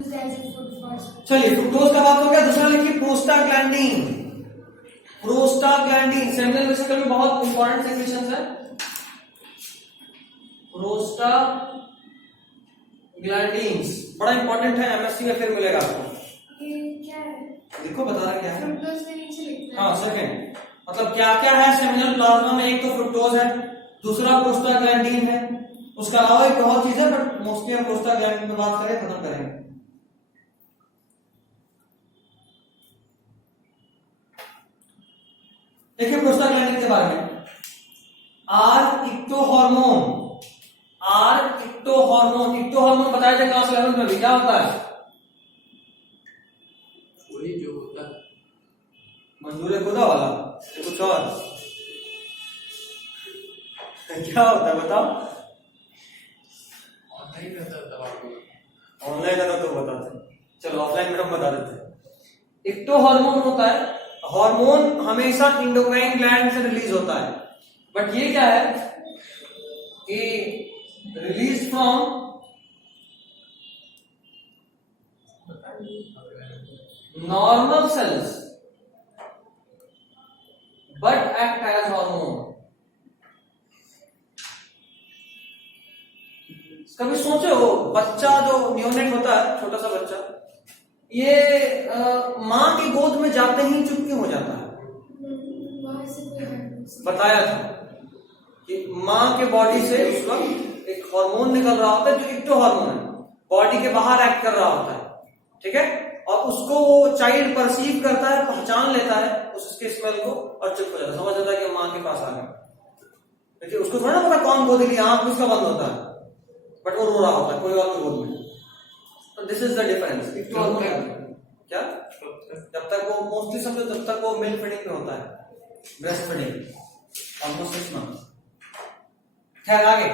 चलिए फ्रुक्टोज का बात हो गया। दूसरा लिखिए प्रोस्टाग्लैंडिन। प्रोस्टाग्लैंडिन सेमिनल वेसिकल में बहुत इंपॉर्टेंट सेक्रेशंस है। प्रोस्टाग्लैंडिन्स बड़ा इंपॉर्टेंट है, एमएससी में फिर मिलेगा आपको। क्या है? देखो बता रहा क्या है। फ्रुक्टोज के नीचे लिखना है। हाँ सेकंड, मतलब क्या क्या है सेमिनल प्लाज्मा में। एक तो फ्रुक्टोज है, दूसरा प्रोस्टाग्लैंडिन है, उसके अलावा एक बहुत चीज है, बट मोस्टली हम प्रोस्टाग्लैंडिन पे बात करें, खत्म करेंगे। देखिए प्रोस्टाग्लैंडिन के बारे में, are ecto hormone. Ecto hormone बताया था क्लास 11 में भी, क्या होता है? वही जो होता है मंजूर खुदा वाला, ये कुछ और क्या होता है बताओ? ऑनलाइन रहता था आपको, ऑनलाइन रहता तो बताते, चलो ऑफलाइन में हम बता देते हैं। इक्टो हार्मोन होता है, हार्मोन हमेशा इंडोक्राइन ग्लैंड से रिलीज होता है, बट ये क्या है कि release from normal cells but act as hormone. कभी सोचे हो, बच्चा जो नियोनेट होता है, छोटा सा बच्चा, ये मां की गोद में जाते ही चुप क्यों हो जाता है? बताया था कि मां के बॉडी से उस वक्त एक हार्मोन निकल रहा होता है जो इक्टो हार्मोन है, बॉडी के बाहर एक्ट कर रहा होता है, ठीक है, और उसको वो चाइल्ड परसीव करता है, पहचान लेता है उसके स्मेल को और चुप हो जाता है, समझ जाता है कि मां के पास आ गया। देखिए उसको थोड़ा ना पता कौन गोद लिया, आंख उसका बंद होता है, बट वो रो रहा होता है कोई और की गोद में। तो this is the difference. Ecto hormone क्या, जब तक वो मोस्टली समझो जब तक वो मिल्क फीडिंग में होता है, ब्रेस्ट फीडिंग, ऑलमोस्ट 6 मंथ। खैर आगे,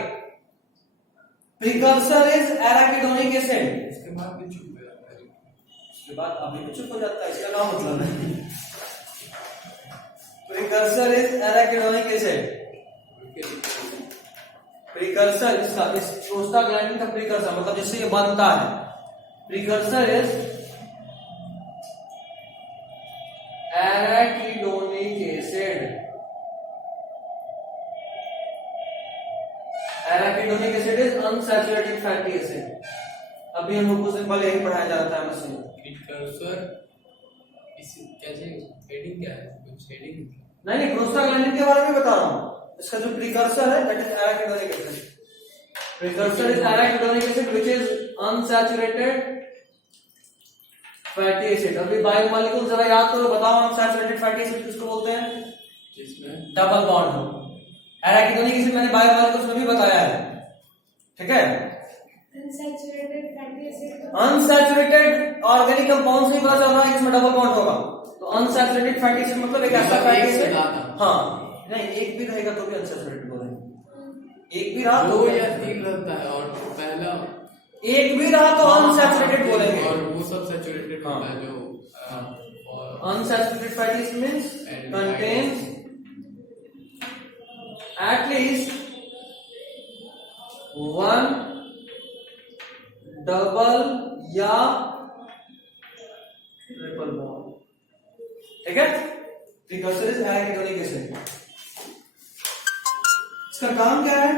प्रिकर्सर इज एराकिडोनिक एसिड। इसके बाद भी चुप हो जाता है, उसके बाद अभी भी चुप हो जाता है, इसका क्या मतलब है? Precursor is arachidonic acid. Precursor इसका, इस प्रोस्टाग्लैंडिन का प्रिकर्सर मतलब जिससे ये बनता है, precursor is arachidonic acid. Arachidonic acid is unsaturated fatty acid. अभी हम लोग कुछ दिन पहले यही पढ़ाया जा रहा था एमएससी में। प्रिकर्सर इस कैसे हेडिंग क्या है, कुछ हेडिंग नहीं प्रोस्टाग्लैंडिन के बारे में बता रहा हूँ। इसका जो प्रिकर्सर है that is arachidonic acid. Precursor is arachidonic acid which is unsaturated fatty acid. अभी बायोमोलिक्यूल जरा याद करो, बताओ अनसैचुरेटेड फैटी एसिड किसको बोलते हैं? जिसमें डबल बॉन्ड हो। एराकिडोनिक एसिड मैंने बायोमोलिक्यूल्स में भी बताया है, ठीक है। अनसैचुरेटेड ऑर्गेनिक कंपाउंड से पता चल रहा है इसमें डबल बॉन्ड होगा, तो अनसैचुरेटेड फैटी एसिड मतलब एक ऐसा फैटी एसिड, हाँ नहीं एक भी रहेगा तो भी अनसैचुरेटेड बोलेंगे, एक भी रहा तो 2 या 3 रहता है, और पहला एक भी रहा तो अनसैचुरेटेड बोलेंगे, और वो सब सैचुरेटेड होता है जो unsaturated fatty acid means contains at least 1 double या ट्रिपल बॉन्ड, ठीक है। Precursor is arachidonic acid. इसका काम क्या है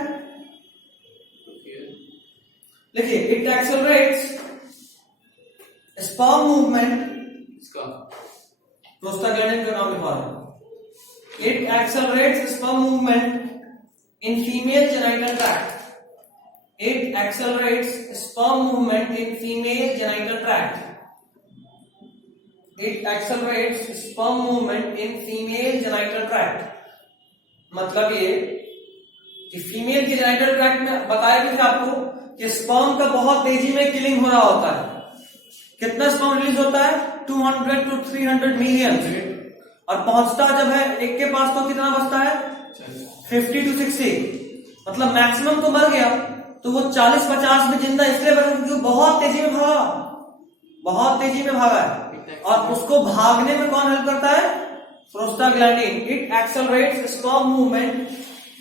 देखिए, इट एक्सेलरेट्स स्पर्म मूवमेंट। इसका प्रोस्टाग्लैंडिन का नाम लिखा है। It accelerates sperm movement in female genital tract. It accelerates sperm movement in female genital tract. It accelerates sperm movement in female genital tract. मतलब ये कि फीमेल के जेनिटल ट्रैक्ट में बताया भी था आपको कि स्पर्म का बहुत तेजी में किलिंग हो रहा होता है। कितना स्पर्म रिलीज होता है? 200 to 300 मिलियन, और पहुंचता जब है एक के पास तो कितना बचता है? 50 to 60। मतलब मैक्सिमम तो मर गया, तो वो 40-50 में जिंदा इसलिए बचा क्योंकि बहुत तेजी में भागा, बहुत तेजी में भागा है। और उसको भागने में कौन हेल्प करता है? Prostaglandin. It accelerates sperm movement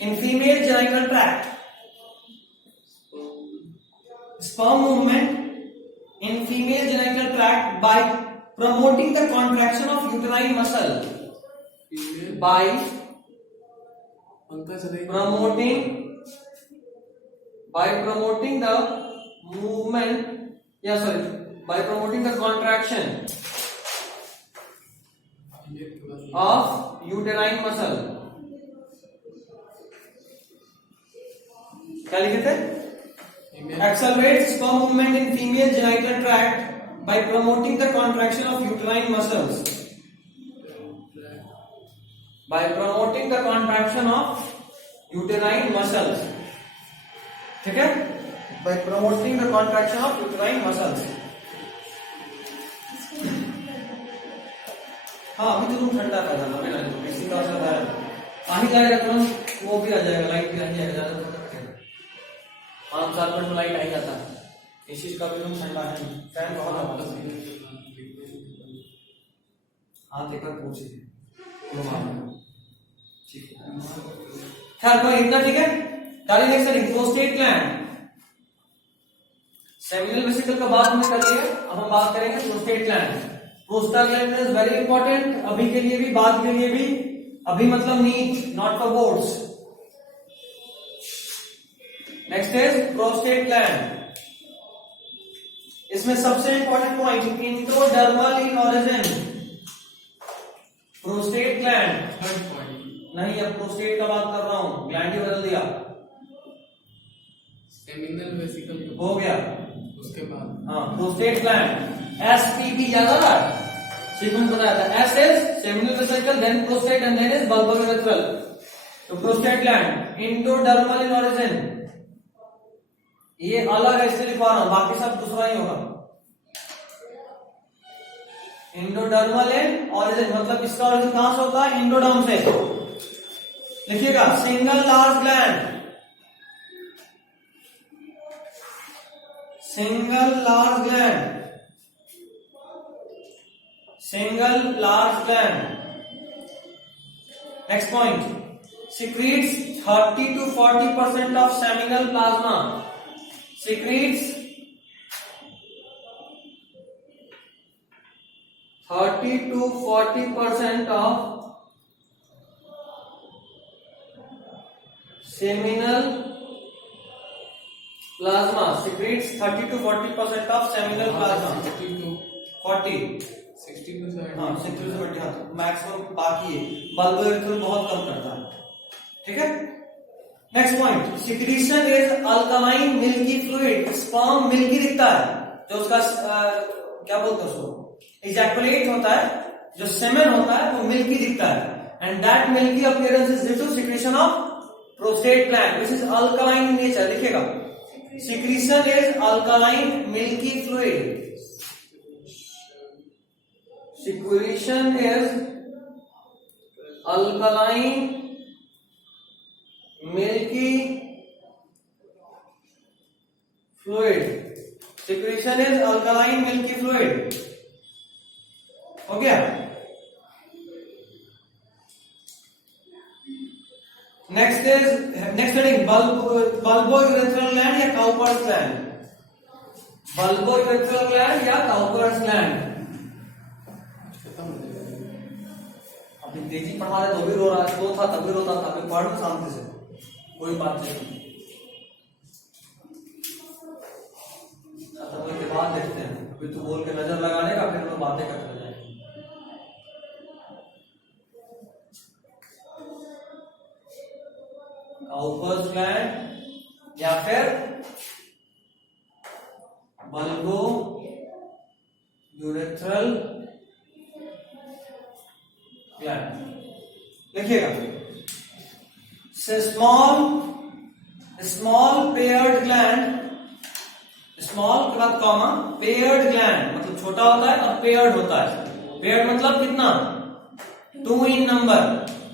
in female genital tract. Sperm movement in female genital tract by promoting the contraction of uterine muscle. Female By पंखा चलेगा promoting the movement, by promoting the contraction ये थोड़ा सा of uterine muscle. क्या लिखे थे? Female Accelerates sperm movement in female genital tract by promoting the contraction of uterine muscles. By promoting the contraction of uterine muscles. ठीक है? By promoting the contraction of uterine muscles. हाँ अभी तो room ठंडा कर देना, अभी ना तो किसी का असर है, पानी जाएगा तुरंत वो भी आ जाएगा, लाइट भी आ जाएगा, ज्यादा 5-7 मिनट में लाइट आ ही जाता है। इस चीज का भी रूम ठंडा है, फैन बहुत हवा हाथ एक बार पूछिए ठीक है। खैर कोई इतना ठीक है। Next prostate gland, seminal vesicle का बात हमने कर लिया, अब हम बात करेंगे prostate gland. Prostate gland is very important, अभी के लिए भी बाद के लिए भी। अभी मतलब NEET, not for boards. Next is prostate gland, इसमें सबसे important point intradermal in origin. Prostate gland third point नहीं, अब प्रोस्टेट का बात कर रहा हूं, ग्लैंड ही बदल दिया, सेमिनल वेसिकल हो गया। उसके बाद हाँ प्रोस्टेट ग्लैंड, एसपीबी याद आ रहा है, सीक्वेंस बताया था, as is seminal vesicle, then prostate and then is bulb urethral. तो prostate gland endodermal in origin, ये अलग है इसलिए लिखवा रहा हूं, बाकी सब दूसरा ही होगा। इंडोडर्मल इन ओरिजिन मतलब इसका ओरिजिन कहां से होता है? इंडोडर्म से। लिखिएगा single large gland, single large gland, single large gland. Next point, secretes 30 to 40% of seminal plasma, secretes 30 to 40% of seminal plasma, secretes 30 to 40% of seminal plasma, 60 to 40 हाँ 60 to 70 हाँ मैक्सिमम बाकी है, बल्ब यूरेथ्रल बहुत कम करता है। ठीक है। Next point, secretion is alkaline milky fluid, sperm milky दिखता है, जो उसका क्या बोलते हैं उसको, इजैकुलेट होता है, जो सेमेन होता है वो मिल्की दिखता है, and that milky appearance is due to secretion of prostate gland which is alkaline in nature. लिखिएगा secretion is alkaline milky fluid, secretion is alkaline milky fluid, secretion is alkaline milky fluid। हो गया। Next heading bulbourethral gland या Cowper's gland, bulbourethral gland या Cowper's gland. अभी तेजी पढ़ा रहे तो भी रो रहा है, तो था तब भी रोता था, अभी पढ़ लो शांति से, कोई बात नहीं। खत्म के बाद देखते हैं, अभी तू बोल के नजर लगाने का, फिर हम बातें करते जाएंगे। काउपर्स ग्लैंड या फिर बल्बो यूरेथ्रल ग्लैंड। लिखिएगा स्मॉल पेयर्ड ग्लैंड, स्मॉल के बाद कॉमा, पेयर्ड ग्लैंड मतलब छोटा होता है और पेयर्ड होता है। पेयर्ड मतलब कितना? 2 इन नंबर,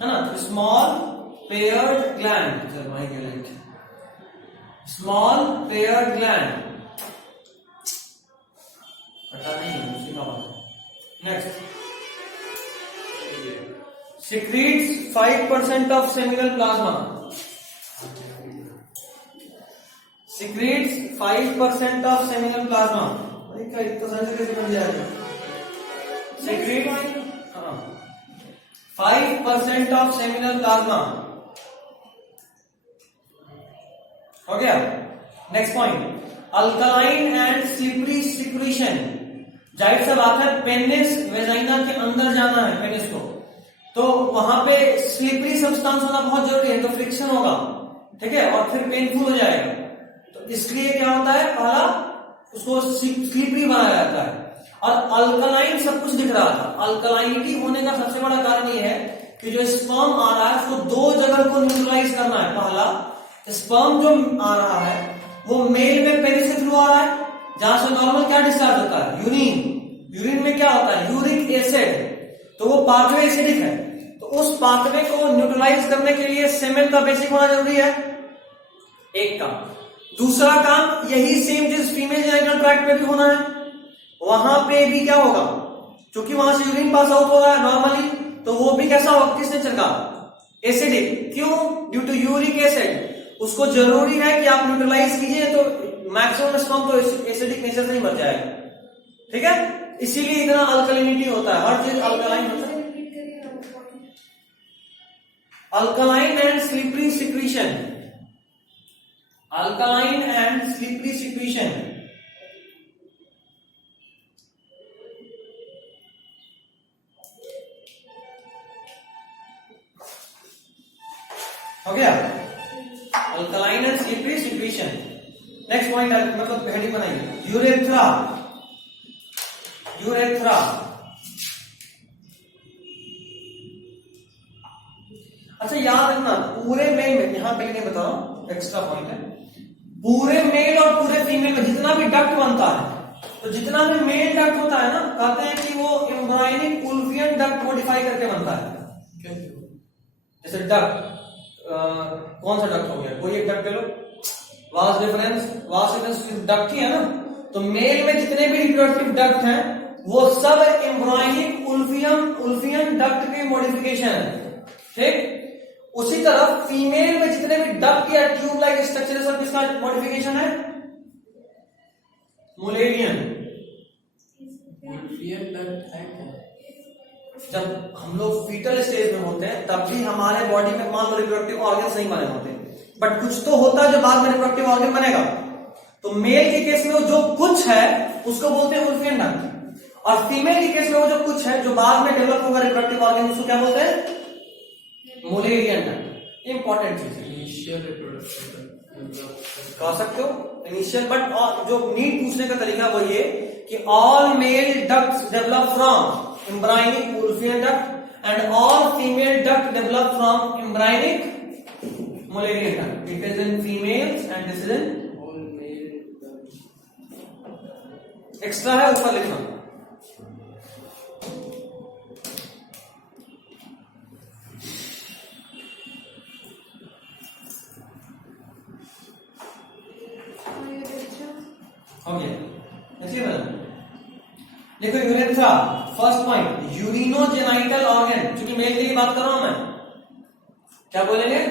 है ना। Small paired gland, small paired gland, पता नहीं उसी का बात है। Next, secretes 5% of seminal plasma, secretes 5% of seminal plasma अरे क्या इतना साइज कैसे बन जाएगा? सेक्रेट, हाँ, 5% ऑफ सेमिनल प्लाज्मा हो गया। Next point, alkaline and slippery secretion. जाहिर सा बात है, पेनिस वेजाइना के अंदर जाना है पेनिस को, तो वहां पे स्लिपरी सब्सटेंस होना बहुत जरूरी है, तो फ्रिक्शन होगा, ठीक है, और फिर पेनफुल हो जाएगा। तो इसलिए क्या होता है, पहला उसको स्लिपरी बनाया जाता है। और अल्कलाइन सब कुछ दिख रहा था। अल्कलाइनिटी होने का सबसे बड़ा कारण ये है कि जो स्पर्म आ रहा है उसको दो जगह को न्यूट्रलाइज करना है। पहला, स्पर्म जो आ रहा है वो मेल में पेनिस के थ्रू आ रहा है, जहां से नॉर्मल क्या डिस्चार्ज होता है, यूरिन। यूरिन में क्या होता है, यूरिक एसिड, तो वो पाथवे एसिडिक है। तो उस पाथवे को न्यूट्रलाइज करने के लिए सेमेन का बेसिक होना जरूरी है, एक काम। दूसरा काम, यही सेम चीज फीमेल जेनिटल ट्रैक्ट पे भी होना है। वहां पे भी क्या होगा, क्योंकि वहां से यूरिन पास आउट हो रहा है नॉर्मली, तो वो भी कैसा होगा, किस नेचर का, एसिडिक। क्यों? Due to uric acid. उसको जरूरी है कि आप न्यूट्रलाइज कीजिए, तो मैक्सिमम स्पर्म तो एसिडिक नेचर से ही मर जाएगा, ठीक है। इसीलिए इतना अल्कलिनिटी होता है, हर चीज अल्कलाइन होता है। Alkaline and slippery secretion, alkaline and slippery secretion. हो गया, alkaline and slippery secretion. Next point, मतलब हेडिंग बनाइए, यूरेथ्रा। यूरेथ्रा, अच्छा याद रखना, पूरे मेल में, यहां पे नहीं बता रहा हूं, एक्स्ट्रा पॉइंट है, पूरे मेल और पूरे फीमेल में जितना भी डक्ट बनता है, तो जितना भी मेल डक्ट होता है ना, कहते हैं कि वो एम्ब्रायनिक उल्फियन डक्ट मॉडिफाई करके बनता है। जैसे डक्ट, कौन सा डक्ट हो गया, कोई एक डक्ट ले लो, वास डिफरेंस डक्ट ही है ना। तो मेल में जितने भी रिप्रोडक्टिव डक्ट हैं वो सब एम्ब्रायनिक उल्फियन डक्ट की मॉडिफिकेशन है, ठीक। उसी तरह फीमेल में जितने भी डक्ट या ट्यूब लाइक स्ट्रक्चर है, सब किसका मॉडिफिकेशन है, मुलेरियन। जब हम लोग फीटल स्टेज में होते हैं तब भी हमारे बॉडी में मान लो रिप्रोडक्टिव ऑर्गन्स नहीं बने होते, बट कुछ तो होता है जो बाद में रिप्रोडक्टिव ऑर्गन बनेगा। तो मेल के केस में वो जो कुछ है उसको बोलते हैं उल्फियन डक्ट, और फीमेल के केस में वो जो कुछ है जो बाद में डेवलप होगा रिप्रोडक्टिव ऑर्गन, उसको क्या बोलते हैं, मुलेरियन डक्ट। इंपॉर्टेंट चीज है, इनिशियल रिप्रोडक्शन कह सकते हो इनिशियल, बट जो नीड पूछने का तरीका वो ये कि all mail ducts develop from embryonic Wolffian duct and all female duct develop from embryonic Mullerian duct. It is in females and this is in all male. extra है, ऊपर लिखना। हो गया, ऐसे बना। देखो urethra, first point, urinogenital organ, क्योंकि mail की बात कर रहा हूं मैं, क्या बोलेंगे,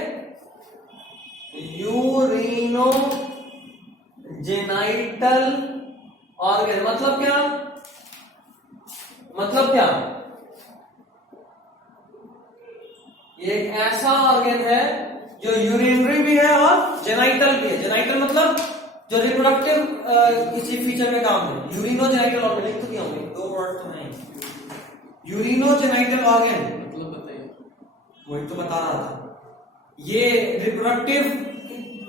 यूरिनोजेनाइटल ऑर्गन। मतलब क्या, मतलब क्या, ये एक ऐसा ऑर्गन है जो यूरिनरी भी है और जेनाइटल भी है। जेनाइटल मतलब जो रिप्रोडक्टिव इसी फीचर में काम है। यूरिनोजेनाइटल ऑर्गन, लिख तो दिया हूं, दो वर्ड तो है। यूरिनोजेनाइटल ऑर्गन मतलब बताइए, वही तो बता रहा था, ये रिप्रोडक्टिव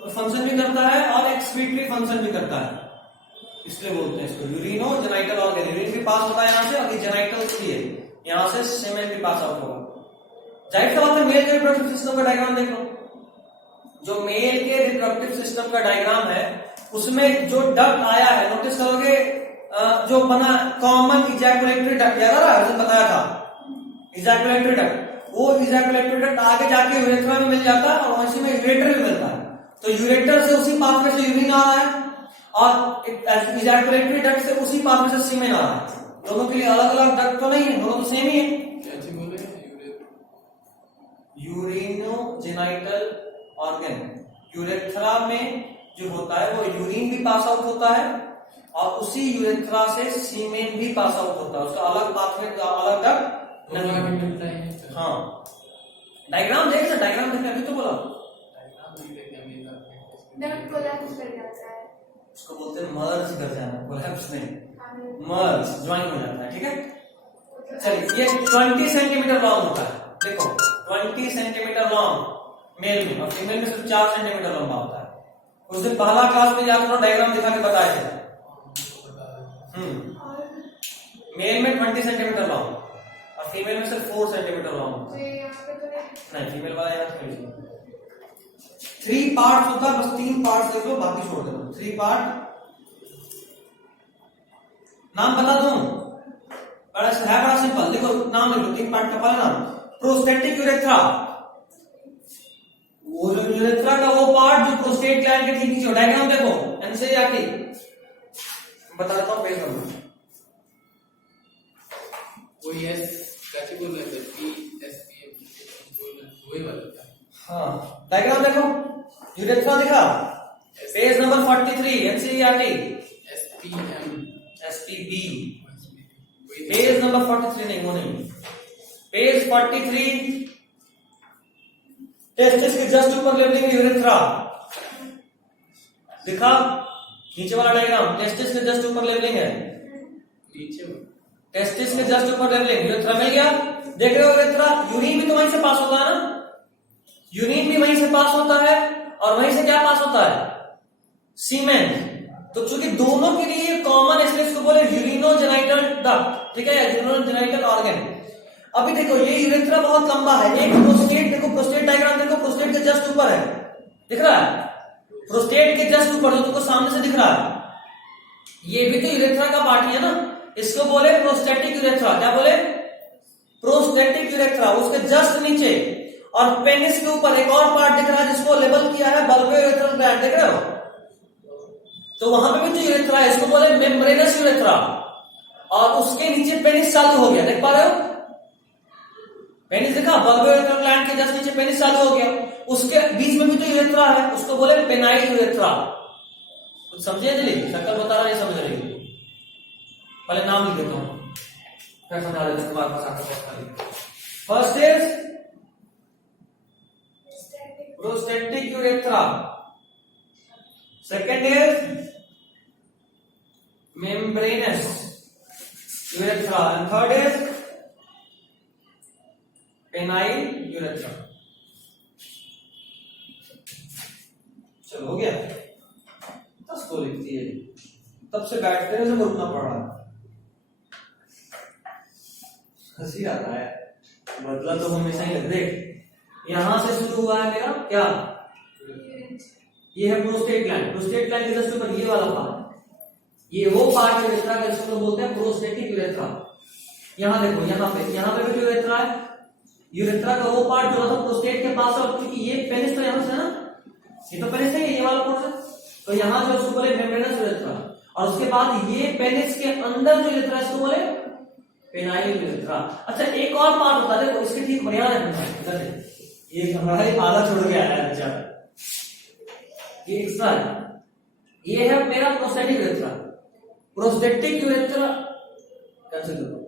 फंक्शन भी करता है और एक्सक्रीटरी फंक्शन भी करता है, इसलिए बोलते हैं इसको यूरिनोजेनाइटल ऑर्गन। यूरिन भी पास होता है यहां से, और ये जेनाइटल इसलिए यहां से सेमेन भी पास आउट होगा। जाहिर सा बात है, मेल के रिप्रोडक्टिव सिस्टम का डायग्राम देख लो। जो मेल के रिप्रोडक्टिव सिस्टम का डायग्राम है उसमें जो डक्ट आया है, नोटिस करोगे जो बना कॉमन इजैकुलेटरी डक्ट, याद आ रहा है, बताया था इजैकुलेटरी डक्ट, वो इजैकुलेटरी डक्ट आगे जाके यूरेथ्रा में मिल जाता है और उसी में यूरेटर भी मिलता है। तो यूरेटर से उसी पाथवे से यूरिन आ रहा है और इजैकुलेटरी डक्ट से उसी पाथवे से सीमेन आ रहा है। दोनों के लिए अलग अलग डक्ट तो नहीं है, दोनों तो सेम ही है। क्या चीज बोले, यूरिनोजेनाइटल ऑर्गन। यूरेथ्रा में जो होता है वो यूरिन भी पास आउट होता है और उसी यूरेथ्रा से सीमेन भी पास आउट होता है, उसका अलग पाथवे अलग नहीं मिलता है। हाँ डायग्राम देख ना, डायग्राम देखने अभी तो बोला, डक कोलैप्स कर जाता है। उसको बोलते हैं मर्ज कर जाना, कोलैप्स नहीं, मर्ज ज्वाइन हो जाता है। ठीक है चलिए, ये 20 सेंटीमीटर लॉन्ग होता है, देखो 20 सेंटीमीटर लॉन्ग मेल में, और फीमेल में सिर्फ 4 सेंटीमीटर लंबा होता है। उस दिन पहला क्लास में याद करो डायग्राम दिखा के बताए थे। मेल में 20 सेंटीमीटर लॉन्ग और फीमेल में सिर्फ 4 सेंटीमीटर लॉन्ग। तो ये यहाँ पे तो नहीं फीमेल वाला याद कर लीजिए। 3 पार्ट होता है, बस 3 पार्ट देख लो, बाकी छोड़ दो। 3 पार्ट नाम बता दूं, बड़ा सिंपल, देखो नाम लिखो, 3 पार्ट का पहला नाम प्रोस्टेटिक यूरेथ्रा। वो जो यूरेथ्रा का वो पार्ट जो प्रोस्टेट ग्लैंड के ठीक नीचे, डायग्राम देखो एनसीईआरटी बता देता हूं, पेज नंबर वो कैसे बोल रहे थे PSPM बोल रहे वही वाला था। हाँ डायग्राम देखो, यूरेथ्रा दिखा, page number 43 NCERT SPB, page number 43 नहीं, वो नहीं, पेज 43, टेस्टिस के जस्ट ऊपर लेबलिंग यूरेथ्रा दिखा, नीचे वाला डायग्राम टेस्टिस के जस्ट ऊपर लेबलिंग है, नीचे टेस्टिस के जस्ट ऊपर लेबलिंग यूरेथ्रा मिल गया। देख रहे हो यूरेथ्रा, यूरिन भी तो वहीं से पास होता है ना, यूरिन भी वहीं से पास होता है, और वहीं से क्या पास होता है, सीमेन। तो चूंकि दोनों के लिए कॉमन, इसलिए इसको बोले यूरिनोजेनिटल डक्ट, ठीक है, यूरिनोजेनिटल ऑर्गन। अभी देखो ये यूरेथ्रा बहुत लंबा है, एक प्रोस्टेट देखो, प्रोस्टेट डायग्राम देखो, प्रोस्टेट के जस्ट ऊपर है, दिख रहा है, प्रोस्टेट के जस्ट ऊपर जो तुमको सामने से दिख रहा है, ये भी तो यूरेथ्रा का पार्ट ही है ना, इसको बोले प्रोस्टेटिक यूरेथ्रा। क्या बोले, प्रोस्टेटिक यूरेथ्रा। उसके जस्ट नीचे और पेनिस के ऊपर एक और पार्ट दिख रहा है जिसको लेबल किया है बल्बोयूरेथ्रल ग्लैंड, देख रहे हो, तो वहां पे भी जो यूरेथ्रा है इसको बोले मेम्ब्रेनस यूरेथ्रा, और उसके नीचे पेनिस चालू हो गया, देख पा रहे हो, पेनिस दिखा, बल्बोयूरेथ्रल ग्लैंड के जस्ट नीचे पेनिस चालू हो गया, उसके बीच में भी जो यूरेथ्रा है उसको बोले पेनाइल यूरेथ्रा। कुछ समझे जल्दी, शक्ल बता रहा है, समझ रही, पहले नाम लिख देता हूं फिर समझा देता हूं, तुम्हारे पास आता। First is prostatic urethra, second is membranes urethra, and third is penile urethra. चलो हो गया, 10 को लिखती है, तब से बैठते हैं, तो रुकना पड़ रहा है, हंसी आता है, बदला तो हमेशा ही लग। देख यहां से शुरू हुआ है मेरा क्या, ये है प्रोस्टेट ग्लैंड, प्रोस्टेट ग्लैंड के जस्ट ऊपर ये वाला पार्ट, ये वो पार्ट यूरेथ्रा का जिसको बोलते हैं प्रोस्टेटिक यूरेथ्रा। यहां देखो, यहां पे भी यूरेथ्रा है, यूरेथ्रा का वो पार्ट जो था प्रोस्टेट के पास, और क्योंकि ये पेनिस तो यहां से ना, ये तो पेनिस है, ये वाला पोर्शन, तो यहां जो उसको बोले मेम्ब्रेनस यूरेथ्रा, और उसके बाद ये पेनिस के अंदर जो यूरेथ्रा इसको बोले पेनाइल यूरेथ्रा। अच्छा एक और पार्ट होता है, देखो इसके ठीक बढ़िया है, ये हमारा आधा छोड़ गया है, अच्छा ये एक्स्ट्रा है, ये है मेरा prostatic urethra. Prostatic urethra cancel करो,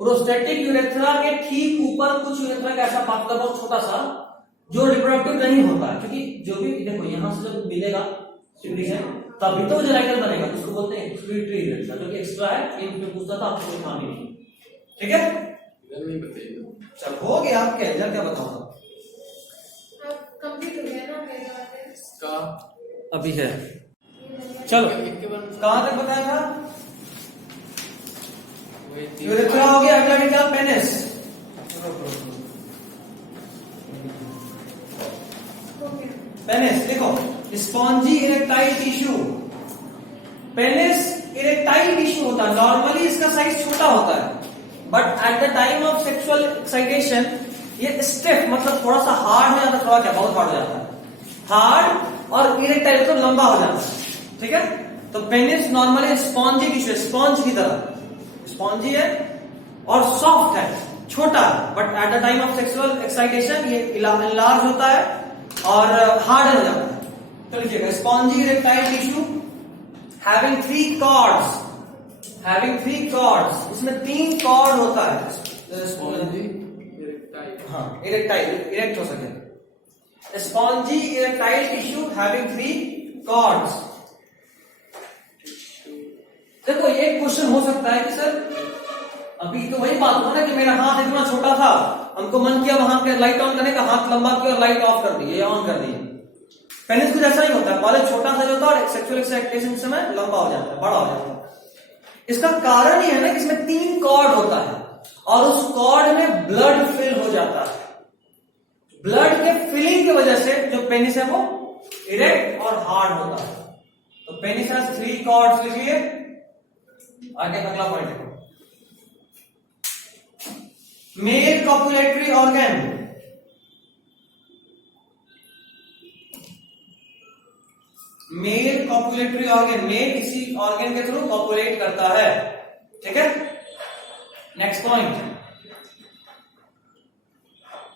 प्रोस्टेटिक यूरेथ्रा के ठीक ऊपर कुछ यूरेथ्रा का ऐसा पार्ट होता है बहुत छोटा सा, जो रिप्रोडक्टिव नहीं होता है, क्योंकि जो भी देखो यहां से जब मिलेगा सिग्निफिकेशन तभी तो जेनाइटल बनेगा, उसको बोलते हैं एक्सक्रीटरी यूरेथ्रा, जो कि एक्स्ट्रा है, ये मुझे पूछता था, आपको कोई काम ही नहीं, ठीक है, नहीं बताइए। चल हो गया, आप क्या क्या बताऊंगा, कंप्लीट हो गया ना मेरा का अभी है। चलो कहां तक बताया था, यूरेथ्रा हो गया, अगला निकाल पेनिस। पेनिस देखो, spongy erectile tissue, penis erectile tissue होता है, नॉर्मली इसका साइज छोटा होता है, but at the time of sexual excitation ये स्टिफ, मतलब थोड़ा सा हार्ड हो जाता है, थोड़ा क्या बहुत हार्ड हो जाता है, हार्ड और इरेक्टाइल तो लंबा हो जाता है, ठीक है। तो penis normally spongy tissue, sponge की तरह स्पॉन्जी है और सॉफ्ट है, छोटा, but at the time of sexual excitation ये इलार्ज होता है और हार्ड हो जाता है। तो लिखिएगा spongy erectile tissue having three chords, इसमें 3 कॉर्ड होता है। स्पॉन्जी इरेक्टाइल, हाँ इरेक्टाइल, इरेक्ट हो सके। Spongy erectile tissue having 3 cords. देखो ये क्वेश्चन हो सकता है कि सर अभी तो वही बात हुआ ना कि मेरा हाथ इतना छोटा था, हमको मन किया वहां के लाइट ऑन करने का, हाथ लंबा किया और लाइट ऑफ कर दी, ऑन कर दी। पेनिस कुछ ऐसा ही होता है, पहले छोटा सा होता है और सेक्सुअल एक्साइटेशन के समय लंबा हो जाता है, बड़ा हो जाता है। इसका कारण ये है ना कि इसमें 3 कॉर्ड होता है और उस कॉर्ड में ब्लड फिल हो जाता है। ब्लड के फिलिंग की वजह से जो पेनिस है वो इरेक्ट और हार्ड होता है। तो पेनिस हैज 3 कॉर्ड्स लिखिए। आगे अगला पॉइंट है male copulatory organ. Male copulatory organ, male किसी ऑर्गन के थ्रू कॉपुलेट करता है, ठीक है। Next point,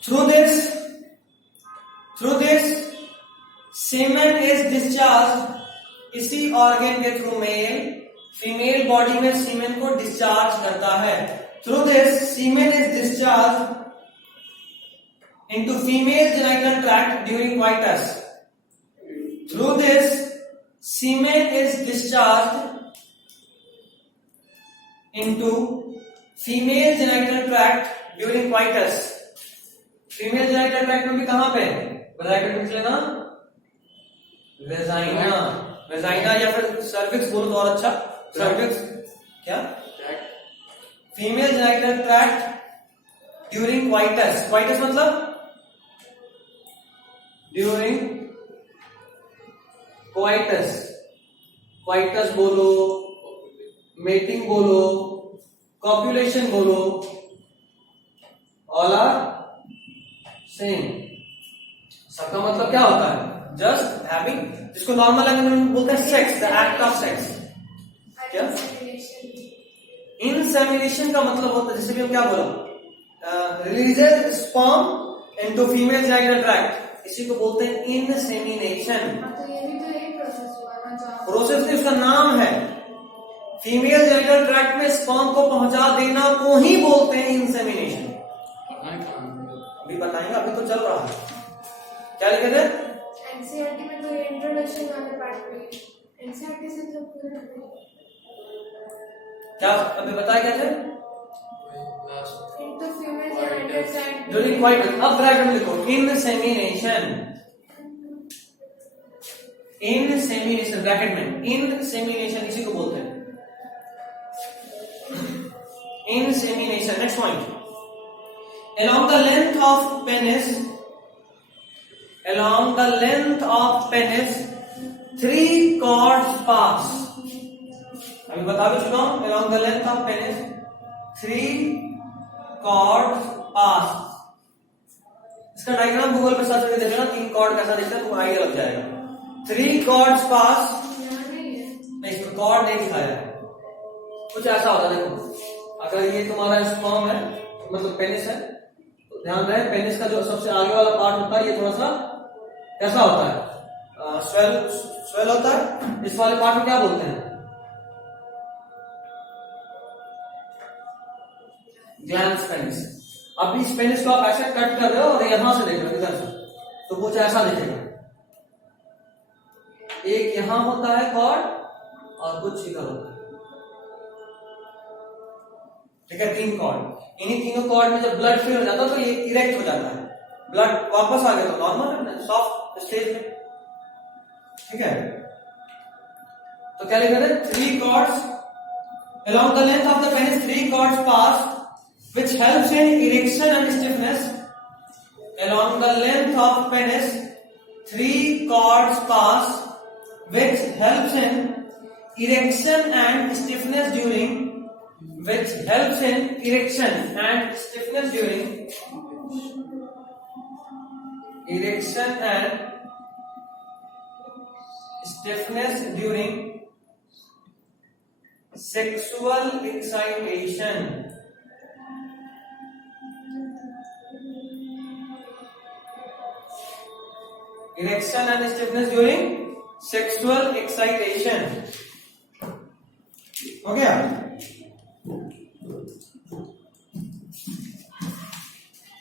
through this semen is discharge, इसी ऑर्गन के थ्रू मेल फीमेल बॉडी में सीमेन को डिस्चार्ज करता है। Through this semen is discharge into female genital tract during coitus. Through this, semen is discharged into female genital tract during coitus. Female genital tract में भी कहां पे bracket में चलेगा वेजाइना, वेजाइना या फिर सर्विक्स बोलो तो और अच्छा, सर्विक्स क्या, female genital tract during coitus. coitus मतलब ड्यूरिंग क्वाइटस बोलो, मेटिंग बोलो, कॉपुलेशन बोलो, ऑल आर सेम। सबका मतलब क्या होता है, जस्ट हैविंग, जिसको नॉर्मल लैंग्वेज में बोलते हैं sex, the act of sex. क्या इंसेमिनेशन का मतलब होता है, जैसे कि हम क्या बोला, releases sperm into female genital tract, इसी को बोलते हैं इंसेमिनेशन। तो ये भी तो एक प्रोसेस हुआ ना, प्रोसेस नहीं, उसका नाम है। फीमेल जेनिटल ट्रैक्ट में स्पर्म को पहुंचा देना को ही बोलते हैं इंसेमिनेशन। अभी बताएंगे, अभी तो चल रहा है। क्या लिखे थे एनसीईआरटी में, तो इंट्रोडक्शन वाले पार्ट में एनसीईआरटी से तो पूरा क्या अभी बताया क्या थे, into female genital tract during coitus। अब ब्रैकेट में लिखो इंसेमिनेशन, इंसेमिनेशन ब्रैकेट में, इंसेमिनेशन इसी को बोलते हैं insemination. Next point, along the length of penis 3 cords pass। अभी बता भी चुका हूं, along the length of penis 3 cords pass। इसका डायग्राम गूगल पे सर्च करके देख लेना, 3 कॉर्ड कैसा दिखता है, तुमको आइडिया लग जाएगा। 3 cords pass, नहीं इसमें कॉर्ड नहीं दिखाया है, कुछ ऐसा होता है। देखो अगर ये तुम्हारा स्पर्म है, मतलब पेनिस है, तो ध्यान रहे पेनिस का जो सबसे आगे वाला पार्ट होता है ये थोड़ा सा कैसा होता है, स्वेल होता है। इस वाले पार्ट में क्या बोलते हैं, ग्लैंस पेनिस। अब इस पेनिस को आप ऐसे कट कर रहे हो और यहां से देख रहे हो इधर से, तो कुछ ऐसा दिखेगा। एक यहां होता है कॉर्ड और कुछ इधर होता है, ठीक है। 3 कॉर्ड, इन्हीं तीनों कॉर्ड में जब ब्लड फिल हो जाता है तो ये इरेक्ट हो जाता है, ब्लड वापस आ गया तो नॉर्मल सॉफ्ट स्टेज में, ठीक है। तो क्या लिखा है, 3 chords along the length of the penis 3 cords pass which helps in erection and stiffness। along the length of penis 3 cords pass which helps in erection and stiffness during erection and stiffness during sexual excitation। erection and stiffness during sexual excitation। हो गया।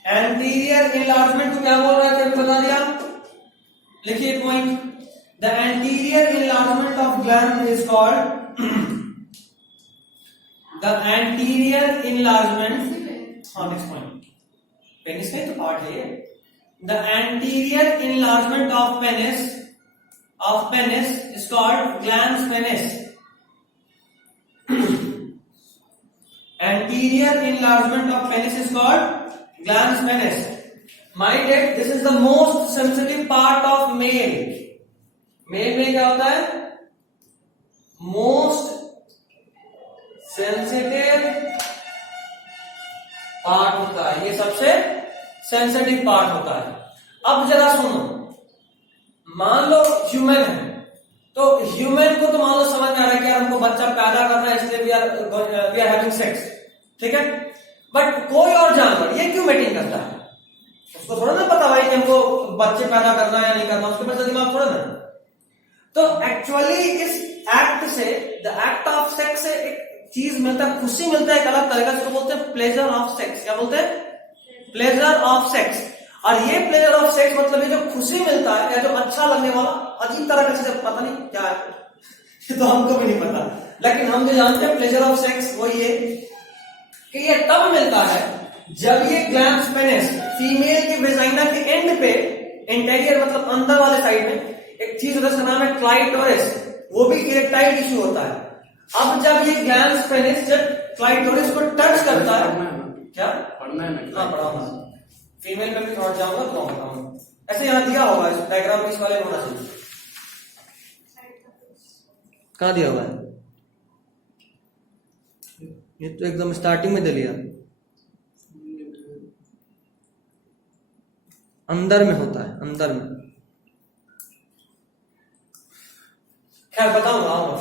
Anterior enlargement को क्या बोल रहे थे अभी बता दिया, लिखिए point. The anterior enlargement of gland is called the anterior enlargement, हाँ नेक्स्ट पॉइंट, पेनिस का तो पार्ट है ये। The anterior enlargement of penis is called glans penis. Anterior enlargement of penis is called glans penis. Mind it, this is the most sensitive part of male. Male में क्या होता है? Most sensitive part होता है, ये सबसे sensitive part होता है। अब जरा सुनो, मान लो ह्यूमन है, तो ह्यूमन को तो मान लो समझ में आ रहा है कि हमको बच्चा पैदा करना है इसलिए वी आर हैविंग सेक्स, ठीक है। बट कोई और जानवर ये क्यों मेटिंग करता है, उसको थोड़ा ना पता भाई कि हमको बच्चे पैदा करना है या नहीं करना, उसके पास दिमाग थोड़ा ना। तो एक्चुअली इस एक्ट से, द एक्ट ऑफ सेक्स से एक चीज मिलता है, खुशी मिलता है एक अलग तरह का, जिसको बोलते हैं प्लेजर ऑफ सेक्स। क्या बोलते हैं? Pleasure of sex. और ये प्लेजर ऑफ सेक्स मतलब ये जो खुशी मिलता है या जो अच्छा लगने वाला अजीब तरह का चीज, पता नहीं क्या है ये तो हमको भी नहीं पता, लेकिन हम जो जानते हैं प्लेजर ऑफ सेक्स वो ये कि ये तब मिलता है जब ये ग्लैंस पेनिस फीमेल की वेजाइना के एंड पे, इंटीरियर मतलब अंदर वाले साइड में एक चीज होता है जिसका नाम है क्लाइटोरिस, वो भी इरेक्टाइल टिश्यू होता है। अब जब ये ग्लैंस पेनिस जब क्लाइटोरिस को टच करता है, क्या पढ़ना है ना? हाँ पढ़ाऊंगा, फीमेल पे भी थोड़ा जाऊंगा तो बताऊंगा, ऐसे यहाँ दिया होगा इस डायग्राम में, इस वाले में होना चाहिए। कहाँ दिया हुआ है? ये तो एकदम स्टार्टिंग में दे लिया, अंदर में होता है, अंदर में। खैर बताऊंगा आऊंगा।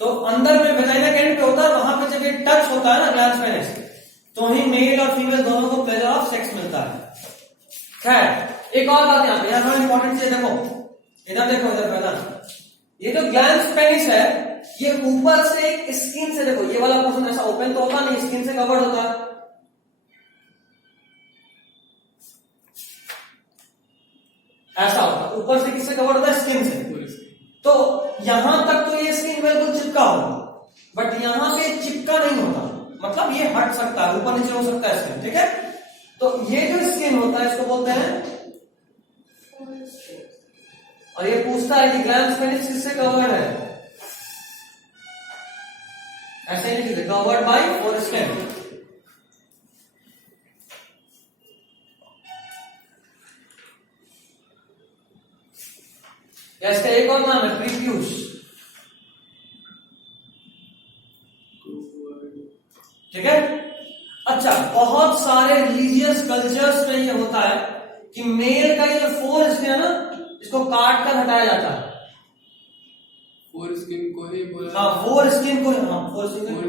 तो अंदर में वेजाइना के एंड पे होता है, वहां पे जब ये टच होता है ना ग्लैंस पेनिस, तो ही मेल और फीमेल दोनों को प्लेजर ऑफ सेक्स मिलता है। खैर एक और बात यहाँ पे, यहाँ थोड़ा इंपॉर्टेंट चीज देखो, इधर देखो, इधर पहला ये जो ग्लैंस पेनिस है ये ऊपर से एक स्किन से, देखो ये वाला पोर्शन ऐसा ओपन तो होता नहीं, स्किन से कवर्ड होता है। ऐसा होता है, ऊपर से किससे कवर्ड होता है? स्किन से। तो यहां तक तो ये स्किन बिल्कुल चिपका होगा, बट यहां पे चिपका नहीं होता, मतलब ये हट सकता है, ऊपर नीचे हो सकता है स्किन, ठीक है। तो ये जो स्किन होता है इसको बोलते हैं, और ये पूछता है कि ग्लैंस पेनिस किससे कवर्ड है, ऐसे ही लिखते कवर्ड बाय फोरस्केन। इसका एक और नाम है प्रीप्यूस, ठीक है। अच्छा, बहुत सारे रिलीजियस कल्चर्स में ये होता है कि मेल का ये जो फोर स्किन है ना, इसको काट कर हटाया जाता है। फोर स्किन को ही बोला? हाँ फोर स्किन को, हाँ फोर स्किन को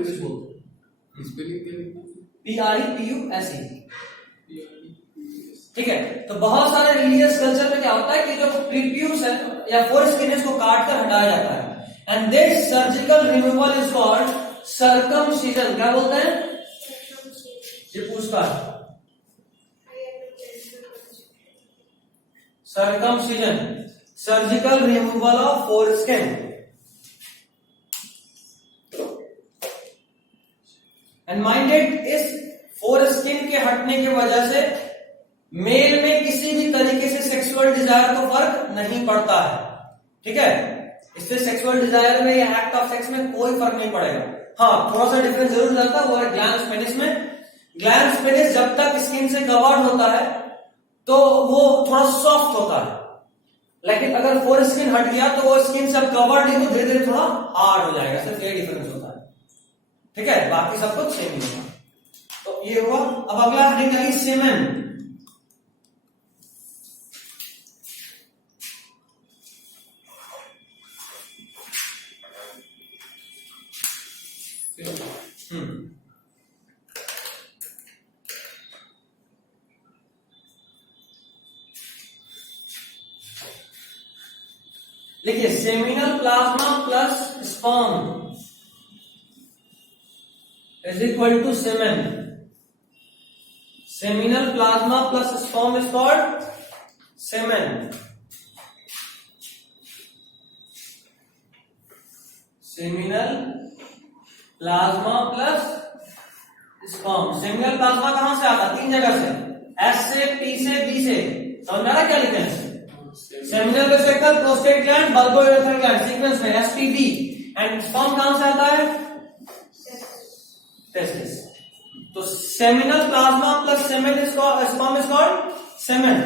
स्पेलिंग क्या लिखना है? PREPUSE, ठीक है। तो बहुत सारे रिलीजियस कल्चर में क्या होता है कि जो प्रीप्यूस है या फोर स्किन है इसको काट कर हटाया जाता है, and this surgical removal is called circumcision. क्या बोलते हैं? ये पूछता है circumcision, surgical removal of four skin. And minded, इस फोर स्किन के हटने की वजह से मेल में किसी भी तरीके से सेक्सुअल डिजायर को फर्क नहीं पड़ता है, ठीक है। इससे सेक्सुअल डिजायर में या एक्ट ऑफ सेक्स में कोई फर्क नहीं पड़ेगा। हाँ थोड़ा सा डिफरेंस जरूर जाता है, वो है ग्लैंस पेनिस में। ग्लैंस पेनिस जब तक स्किन से कवर्ड होता है तो वो थोड़ा सॉफ्ट होता है, लेकिन अगर फोर स्किन हट गया तो वो स्किन से अब कवर्ड नहीं तो धीरे धीरे थोड़ा हार्ड हो जाएगा, सिर्फ ये डिफरेंस होता है, ठीक है। बाकी सब कुछ सेम ही होगा। तो ये हुआ। अब अगला हेडिंग है सेमेन। देखिए seminal plasma plus sperm, is equal to semen. Seminal plasma plus sperm is called semen. Seminal plasma plus sperm. Seminal plasma कहां से आता है? 3 जगह से, S से, P से, B से. समझ आ रहा क्या लिखे हैं? Seminal vesicle, prostate gland, bulbourethral gland, sequence में SPB. एंड स्पर्म कहां से आता है? टेस्टिस. तो seminal plasma plus semen is called, sperm is called semen.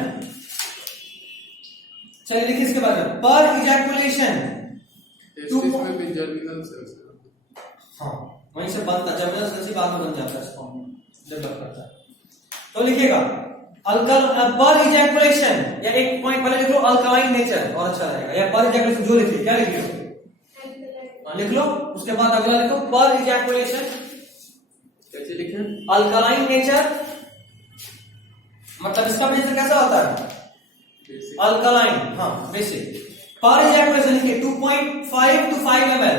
चलिए लिखिए इसके बारे में. पर इजैकुलेशन में भी जर्मिनल सेल्स. हाँ, वहीं से बनता है. जर्मिनल सेल्स ही बाद में बन जाता है स्पर्म, डेवलप करता है. तो लिखिएगा पर इजैकुलेशन, या एक पॉइंट पहले लिख लो अल्कलाइन नेचर और अच्छा रहेगा. या पर इजैकुलेशन जो लिखिए, क्या लिखिए लिख लो. उसके बाद अगला लिखो पर इजैकुलेशन. कैसे लिखें? अल्कलाइन नेचर मतलब इसका बेसिक कैसा होता है? अल्कलाइन. हाँ, बेसिक. पर इजैकुलेशन लिखिए 2.5 to 5 ml.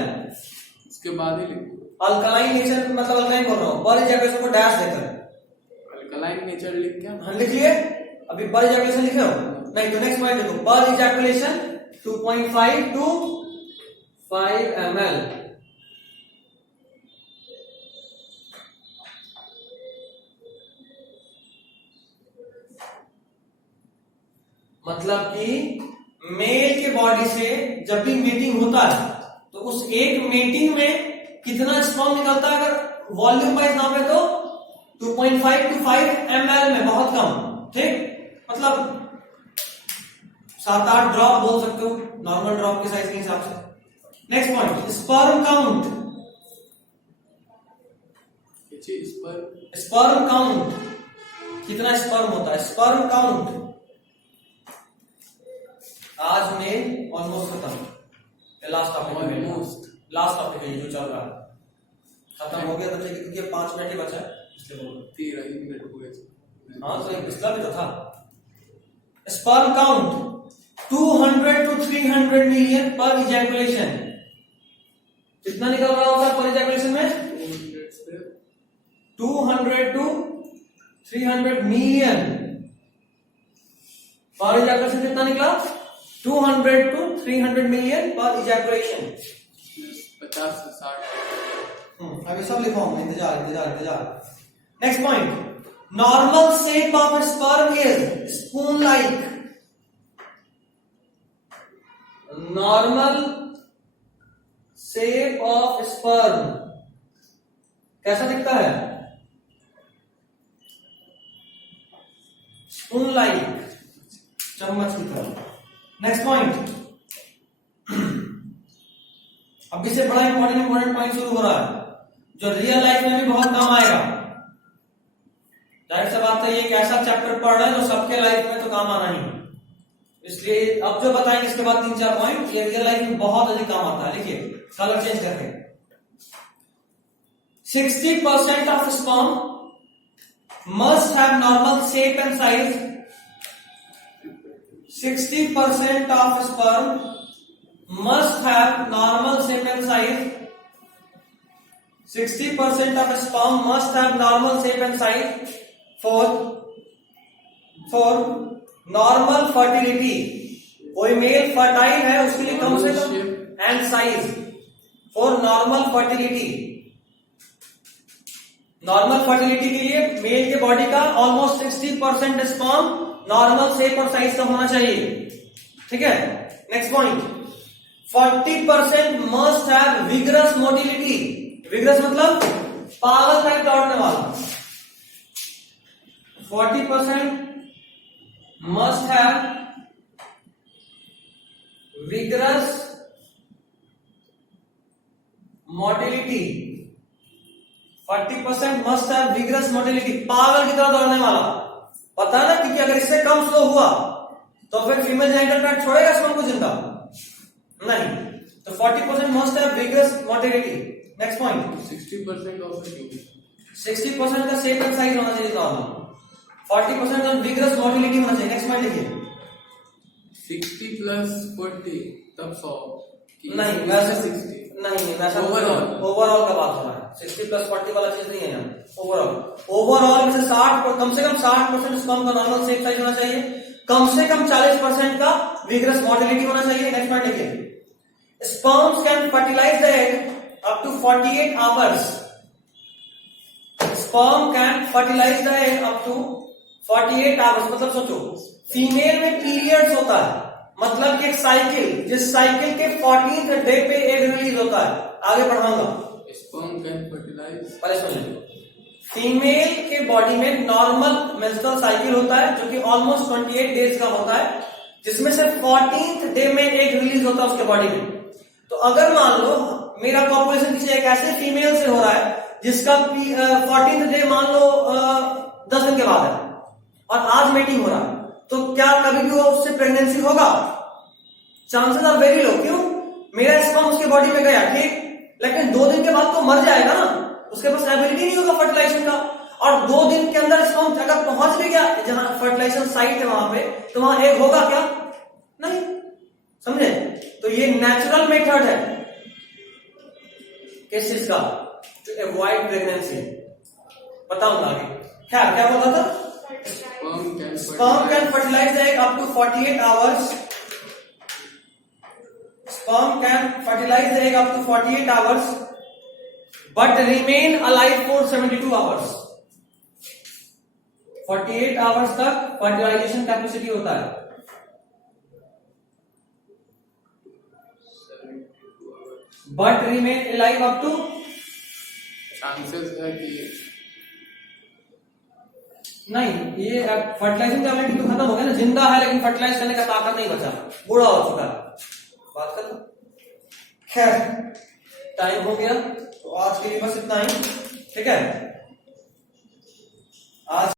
उसके बाद ही लिखो. अल्कलाइन नेचर मतलब अल्कलाइन बोल रहा हूं. पर इजैकुलेशन को डैश देकर अल्कलाइन नेचर लिख क्या? हाँ लिख लिए. अभी पर इजैकुलेशन लिखे हो? नहीं तो नेक्स्ट पॉइंट लिखो पर इजैकुलेशन 2.5 to 5 ml. मतलब कि मेल के बॉडी से जब भी मीटिंग होता है तो उस एक मीटिंग में कितना स्पर्म निकलता है? अगर वॉल्यूम वाइज नापे तो 2.5 to 5 ml में, बहुत कम. ठीक, मतलब 7-8 ड्रॉप बोल सकते हो नॉर्मल ड्रॉप के साइज के हिसाब से. Next point sperm count. Sperm count कितना स्पर्म होता है? स्पर्म काउंट आज में ऑलमोस्ट खत्म. लास्ट टॉपिक है जो चल रहा है. खत्म हो गया तब तक क्योंकि 5 मिनट ही बचा है इसलिए बोल 13 ही मिनट पूरे. हाँ तो पिछला भी तो था. स्पर्म काउंट 200 to 300 मिलियन पर इजैकुलेशन. कितना निकल रहा होता है पर इजैकुलेशन में? 200 to 300 मिलियन पर इजैकुलेशन. कितना निकला? 200 to 300 मिलियन पर इजैकुलेशन. 50 से 60. अभी सब लिखवाऊंगा. इंतजार. Next point normal shape of sperm is spoon like. Normal shape of sperm कैसा दिखता है? स्पून लाइक, चम्मच की तरह. नेक्स्ट पॉइंट अभी से बड़ा इंपॉर्टेंट पॉइंट शुरू हो रहा है जो रियल लाइफ में भी बहुत काम आएगा. जाहिर सी बात है ये एक ऐसा चैप्टर पढ़ रहे हैं जो सबके लाइफ में तो काम आना ही. इसलिए अब जो बताएंगे इसके बाद 3-4 पॉइंट ये रियल लाइफ में बहुत अधिक काम आता है. लिखिए कलर चेंज करके. 60% of sperm must have normal shape and size. 60% of sperm must have normal shape and size. 60% of sperm must have normal shape and size. For normal fertility, कोई mail fertile है उसके लिए कम से come and size. For normal fertility, normal fertility के लिए mail के body का almost 60% sperm normal shape और साइज का होना चाहिए. ठीक है. Next point 40% must have vigorous motility. Vigorous मतलब पागल टाइप दौड़ने वाला. 40% must have vigorous motility. 40% must have vigorous motility. पागल की तरह दौड़ने वाला. पता ना, क्योंकि अगर इससे कम स्लो हुआ तो फिर फीमेल जेनिटल ट्रैक्ट छोड़ेगा स्पर्म को जिंदा? नहीं. तो 40% must have vigorous motility. Next point 60% of the 60% का शेप एंड साइज होना चाहिए था. 40% का विगरस मोटिलिटी होना चाहिए. नेक्स्ट पॉइंट लिखिए. 60 प्लस 40 तब 100. नहीं वैसे 60 नहीं, वैसा ओवरऑल का बात हो रहा है. 60+40 वाला चीज नहीं है यहाँ। ओवरऑल में से 60 कम से कम 60% स्पर्म का नॉर्मल सेफ साइज होना चाहिए, कम से कम 40% का विग्रस मोटिलिटी होना चाहिए। नेक्स्ट पॉइंट देखिए, sperms can fertilise the egg up to 48 hours. Sperm can fertilise the egg up to 48 hours. मतलब सोचो, फीमेल में पीरियड्स होता है, मतलब कि एक साइकिल, जिस साइकिल के 14th डे पे एग रिलीज होता है। आगे बढ़ाऊंगा। स्पर्म कैन फर्टिलाइज, पहले समझिए, फीमेल के बॉडी में नॉर्मल मेंस्ट्रुअल साइकिल होता है जो कि ऑलमोस्ट 28 डेज का होता है, जिसमें से 14th डे में एग रिलीज होता है उसके बॉडी में। तो अगर मान लो मेरा कॉपुलेशन किसी एक ऐसे फीमेल से हो रहा है जिसका 14th डे मान लो 10 दिन के बाद है और आज मीटिंग हो रहा है, तो क्या कभी भी वो उससे प्रेगनेंसी होगा? Chances are very low. क्यों? मेरा स्पर्म उसके बॉडी में गया, ठीक, लेकिन 2 दिन के बाद तो मर जाएगा ना, उसके पास एबिलिटी नहीं होगा फर्टिलाइजेशन का। और 2 दिन के अंदर स्पर्म अगर पहुंच भी गया जहां फर्टिलाइजेशन साइट है वहां पे, तो वहां एग होगा क्या? नहीं। समझे? तो ये नेचुरल मेथड है किस चीज का? To avoid pregnancy. बताऊंगा आगे। क्या बोला था? Sperm can fertilize the egg up to 48 hours. Sperm can fertilize the egg up to 48 hours, but remain alive for 72 hours. 48 hours तक fertilization capacity होता है। 72 hours, But remain alive up to, chances है कि नहीं, ये fertilising capacity तो खत्म हो गया ना, जिंदा है लेकिन फर्टिलाइज करने का ताकत नहीं बचा, बूढ़ा हो चुका है। बात कर लो। खैर, टाइम हो गया, तो आज के लिए बस इतना ही। ठीक है, आज